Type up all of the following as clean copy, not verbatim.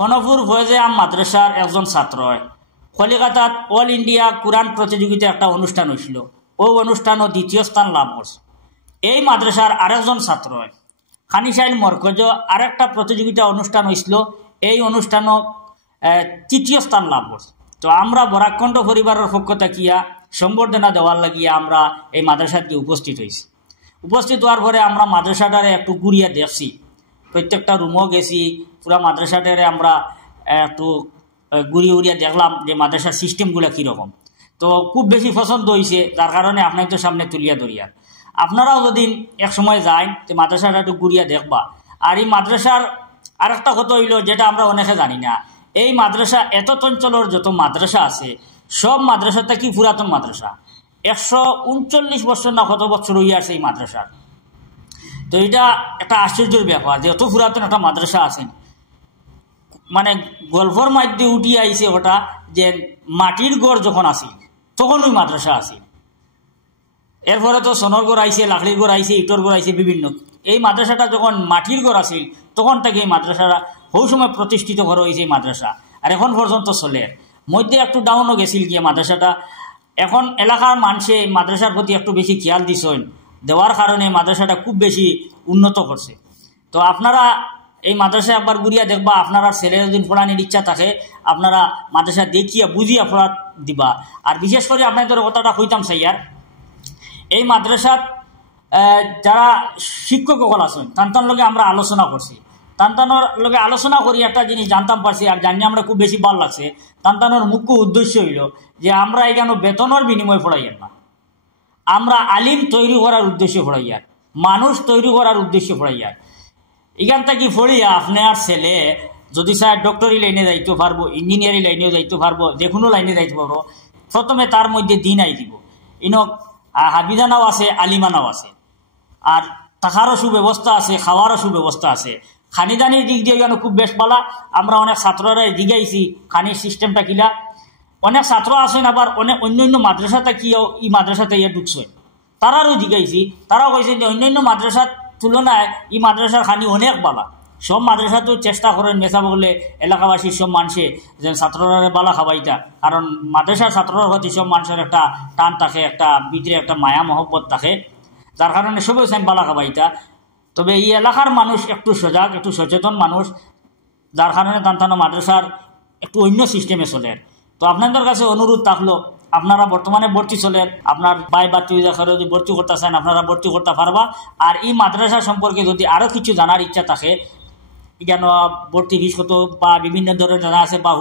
কনপুর ফয়েজে আম মাদ্রাসার একজন ছাত্র কলিকাতাত অল ইন্ডিয়া কোরআন প্রতিযোগিতা একটা অনুষ্ঠান হয়েছিল। ওই অনুষ্ঠানও দ্বিতীয় স্থান লাভ করছে। এই মাদ্রাসার আরেকজন ছাত্র খানিসাইল মরকজ আরেকটা প্রতিযোগিতা অনুষ্ঠান হয়েছিল, এই অনুষ্ঠানও তৃতীয় স্থান লাভ করছে। তো আমরা বরাকণ্ঠ পরিবারের পক্ষ থাকিয়া সম্বর্ধনা দেওয়ার লাগিয়া আমরা এই মাদ্রাসাত গিয়ে উপস্থিত হয়েছি। উপস্থিত হওয়ার পরে আমরা মাদ্রাসাটারে একটু ঘুরিয়া দেখছি, প্রত্যেকটা রুমও গেছি, পুরা মাদ্রাসাটারে আমরা একটু ঘুরিয়ে ঘুরিয়ে দেখলাম যে মাদ্রাসার সিস্টেমগুলো কীরকম। তো খুব বেশি পছন্দ হয়েছে, যার কারণে আপনাকে তো সামনে তুলিয়া ধরিয়া আপনারাও যদি এক সময় যাই তো মাদ্রাসাটা একটু ঘুরিয়া দেখবা। আর এই মাদ্রাসার আরেকটা কথা হইল যেটা আমরা অনেকে জানি না, এই মাদ্রাসা এত অঞ্চলের যত মাদ্রাসা আছে সব মাদ্রাসাটা কি পুরাতন মাদ্রাসা, 139 বছর না কত বছর হইয়া আছে এই মাদ্রাসার। তো এটা একটা আশ্চর্যের ব্যাপার যে এত পুরাতন একটা মাদ্রাসা আছে। মানে গল্পর মধ্যে উঠিয়ে আইছে ওটা যে মাটির গড় যখন আসিল তখন ওই মাদ্রাসা আসিল। এরপরে তো সোনার গড় আইছে, লাকড়ির গড় আইছে, ইটর গড় আইছে বিভিন্ন। এই মাদ্রাসাটা যখন মাটির গড় আসিল তখন থেকে এই মাদ্রাসাটা বহু সময় প্রতিষ্ঠিত করা হয়েছে এই মাদ্রাসা, আর এখন পর্যন্ত চলে। মধ্যে একটু ডাউনও গেছিল গিয়ে মাদ্রাসাটা। এখন এলাকার মানুষে এই মাদ্রাসার প্রতি একটু বেশি খেয়াল দিছেন, দেওয়ার কারণে মাদ্রাসাটা খুব বেশি উন্নত করছে। তো আপনারা এই মাদ্রাসায় একবার ঘুরিয়া দেখবা, আপনারা ছেলের যদি পড়ানোর ইচ্ছা থাকে আপনারা মাদ্রাসা দেখিয়া বুঝিয়া পড়া দিবা। আর বিশেষ করে আপনাদের কথাটা কইতাম সাইয়ার, এই মাদ্রাসাত যারা শিক্ষক সকল আছেন তান্তার লগে আমরা আলোচনা করছি, তান্তানোর লগে আলোচনা করি একটা জিনিস জানতাম পারছি আর জানিয়ে আমরা খুব বেশি ভালো লাগছে। তান্তানোর মুখ্য উদ্দেশ্য হইল যে আমরা এখানে বেতনের বিনিময় পড়াইয়ার না, আমরা আলিম তৈরি করার উদ্দেশ্যে পড়াইয়ার, মানুষ তৈরি করার উদ্দেশ্যে পড়াইয়ার। এখান থেকে পড়িয়া আপনার ছেলে যদি স্যার ডক্টরি লাইনে যাইতে পারবো, ইঞ্জিনিয়ারিং লাইনেও যাইতে পারবো, যে কোনো লাইনে যাইতে পারবো, প্রথমে তার মধ্যে দিন আই দিব। ইনক হাবিদানাও আছে, আলিমানাও আছে, আর থাকারও সুব্যবস্থা আছে, খাওয়ারও সুব্যবস্থা আছে। খানিদানির দিক দিয়ে যেন খুব বেশ পালা। আমরা অনেক ছাত্ররা জিগাইছি খানির সিস্টেমটা কিলা। অনেক ছাত্র আছেন আবার অনেক অন্য মাদ্রাসাতে কিও এই মাদ্রাসাতে ইয়ে ঢুকছে, তারারও জিগাইছি, তারাও কইছে যে অন্যান্য মাদ্রাসার তুলনায় এই মাদ্রাসার খানি অনেক বালা। সব মাদ্রাসাতেও চেষ্টা করেন মেশা বলে এলাকাবাসীর সব মানুষে যেন ছাত্ররা বালা খাবাইতা, কারণ মাদ্রাসার ছাত্রর প্রতি সব মানুষের একটা টান থাকে, একটা ভিতরে একটা মায়া মহব্বত থাকে, যার কারণে সবই সেন বালা খাবাইতা। তবে এই এলাকার মানুষ একটু সজাগ, একটু সচেতন মানুষ, যার কারণে তান্তানো মাদ্রাসার একটু অন্য সিস্টেমে চলে। তো আপনাদের কাছে অনুরোধ থাকলো, আপনারা বর্তমানে ভর্তি চলেন, আপনার ভাই বা তুই যদি ভর্তি করতে চান আপনারা ভর্তি করতে পারবা। আর এই মাদ্রাসা সম্পর্কে যদি আরও কিছু জানার ইচ্ছা থাকে, যেন ভর্তি ফিস কত বা বিভিন্ন ধরনের জানা আছে, বা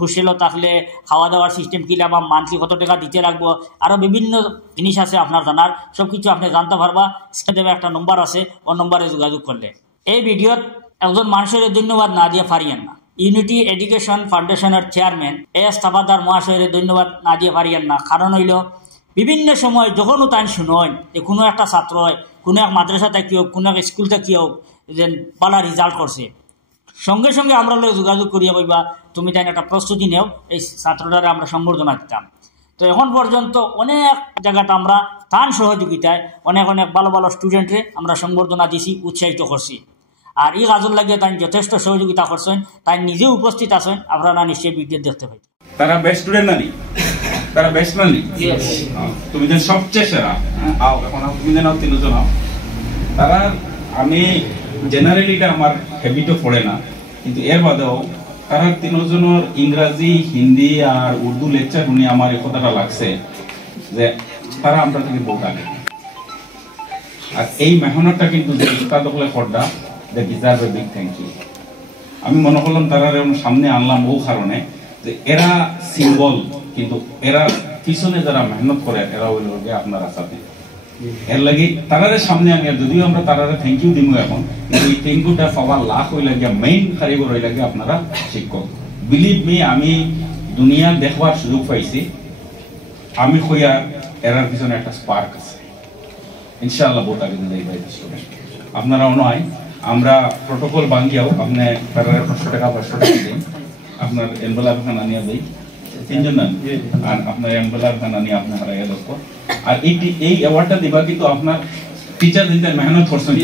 হোস্টেলও থাকলে খাওয়া দাওয়ার সিস্টেম কিলা বা মান্থলি কত টাকা দিতে লাগবো, আরও বিভিন্ন জিনিস আছে আপনার জানার, সব কিছু আপনি জানতে পারবা। স্ক্রিনে একটা নম্বর আছে, ও নম্বরে যোগাযোগ করলে। এই ভিডিওত একজন মানুষের ধন্যবাদ না দিয়ে পারিয়েন না, ইউনিটি এডুকেশন ফাউন্ডেশনের চেয়ারম্যান এস তাবাদার মহাশয়ের ধন্যবাদ না দিয়ে পারিয়েন না। কারণ হইল বিভিন্ন সময় যখনও তাই শুনেন যে কোনো একটা ছাত্র কোনো এক মাদ্রাসাতে কি হোক, কোনো এক স্কুলতে কি হোক যে ভালো রেজাল্ট করছে, সঙ্গে সঙ্গে আমরা যোগাযোগ করিয়া কইবা তুমি তাই একটা প্রস্তুতি নেও, এই ছাত্রটারে আমরা সম্বর্ধনা দিতাম। তো এখন পর্যন্ত অনেক জায়গাতে আমরা তার সহযোগিতায় অনেক ভালো ভালো স্টুডেন্টরে আমরা সম্বর্ধনা দিছি, উৎসাহিত করছি। আর এই কাজের লাগিয়ে তাই যথেষ্ট সহযোগিতা করছেন, তাই নিজেও উপস্থিত আছেন, আপনারা নিশ্চয়ই ভিডিও দেখতে পাই। তারা বেস্ট স্টুডেন্ট নানি, তারা বেস্ট নানি, তুমি যেন সবচেয়ে সেরা। আও এখন তুমি যেন তিনজন আও। তারা আমি জেনারেলি এটা আমার হ্যাবিটও পড়ে না, কিন্তু এর বাদেও তারা তিনজনের ইংরাজি, হিন্দি আর উর্দু লেকচার শুনে আমার এই কথাটা লাগছে যে তারা আমরা থেকে বহুত আগে। আর এই মেহনতটা কিন্তু যে উস্তাদকলে করডা, they deserve a big thank you. আমি মনে করলাম তারা সামনে আনলাম ও কারণে যে এরা সিম্বল, কিন্তু এরা পিছনে যারা মেহনত করে এরা হইল আপনারা সাথে। এর লাগে তারারে সামনে আনি, যদিও আমরা তারারে থ্যাংক ইউ দিব এখন, কিন্তু এই থ্যাংক ইউটা পাওয়ার লাখ হয়ে লাগে মেইন কারিগর হয়ে লাগে আপনারা শিক্ষক। বিলিভ মি, আমি দুনিয়া দেখবার সুযোগ পাইছি, আমি হইয়া এরার পিছনে একটা স্পার্ক আছে, ইনশাআল্লাহ বহুত আগে যাইবা। আপনারাও নয়, আমরা প্রটোকল বাঙ্গিয়াও আপনি তারারে 500 টাকা দিন, আপনার এনভেলপ খানা নিয়ে দেই, তিনজন নেন, আর আপনার এনভেলপ খানা নিয়ে আপনার হারাইয়া দেখো। আর এই অ্যাওয়ার্ডটা দিবা কিন্তু আপনার টিচার দিতে মেহনত করছেন।